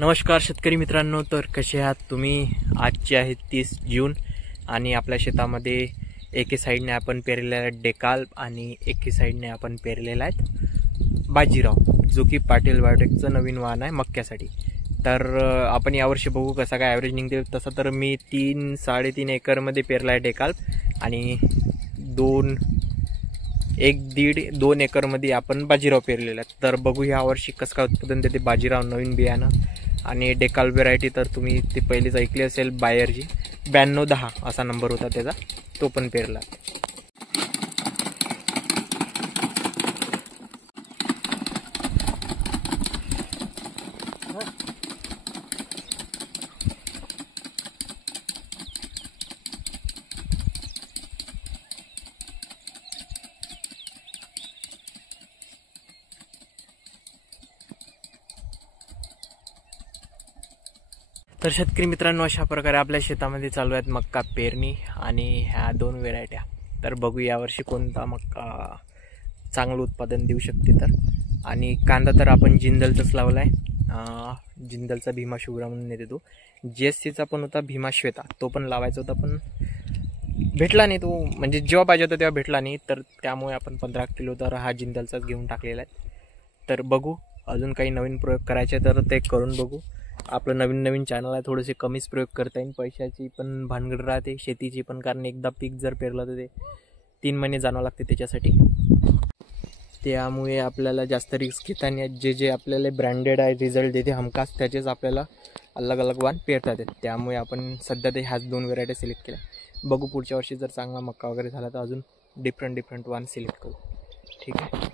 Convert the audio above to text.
नमस्कार शेतकरी मित्रांनो, तर कसे आहात तुम्ही? आजचे आहे 30 जून आणि आपल्या शेतामध्ये एके साईडने आपण पेरलेला आहे डेकाल आणि एके साईडने आपण पेरलेला आहे बाजीराव, जो की पाटील बायोटेकचं नवीन वाहन आहे मक्क्यासाठी. तर आपण यावर्षी बघू कसा काय ॲव्हरेज निघते. तसं तर मी 3-3.5 एकरमध्ये पेरला आहे डेकाल आणि 1-1.5-2 एकरमध्ये आपण बाजीराव पेरलेला आहे. तर बघू यावर्षी कसं काय उत्पादन देते बाजीराव नवीन बियाणं. आणि डेकाल व्हेरायटी तर तुम्ही ती पहिलीच ऐकली असेल, बायरची 9210 असा नंबर होता त्याचा, तो पण पेरला. तर शेतकरी मित्रांनो, अशा प्रकारे आपल्या शेतामध्ये चालू आहेत मक्का पेरणी आणि ह्या 2 व्हेरायट्या. तर बघू यावर्षी कोणता मक्का चांगलं उत्पादन देऊ शकते. तर आणि कांदा तर आपण जिंदलचाच लावला आहे, जिंदलचा भीमा शुभ्रा म्हणून येते तो. GSCचा पण होता भीमा श्वेता, तो पण लावायचा होता पण भेटला नाही तो, म्हणजे जेव्हा पाहिजे होता तेव्हा भेटला नाही. तर त्यामुळे आपण 15 किलो तर हा जिंदलचाच घेऊन टाकलेला आहे. तर बघू अजून काही नवीन प्रयोग करायचे तर ते करून बघू. आपलं नवीन चॅनल आहे, थोडेसे कमीच प्रयोग करता येईल. पैशाची पण भानगड राहते, शेतीची पण, कारण एकदा पीक जर पेरलं तर ते 3 महिने जाणं लागते त्याच्यासाठी. त्यामुळे आपल्याला जास्त रिस्क घेता नाही. जे आपल्याला ब्रँडेड आहे, रिझल्ट देते हमखास, त्याचेच आपल्याला अलग वाण पेरता येते. त्यामुळे आपण सध्या ते ह्याच 2 व्हेरायटी सिलेक्ट केल्या. बघू पुढच्या वर्षी जर चांगला मक्का वगैरे झाला तर अजून डिफरंट वाण सिलेक्ट करू. ठीक आहे.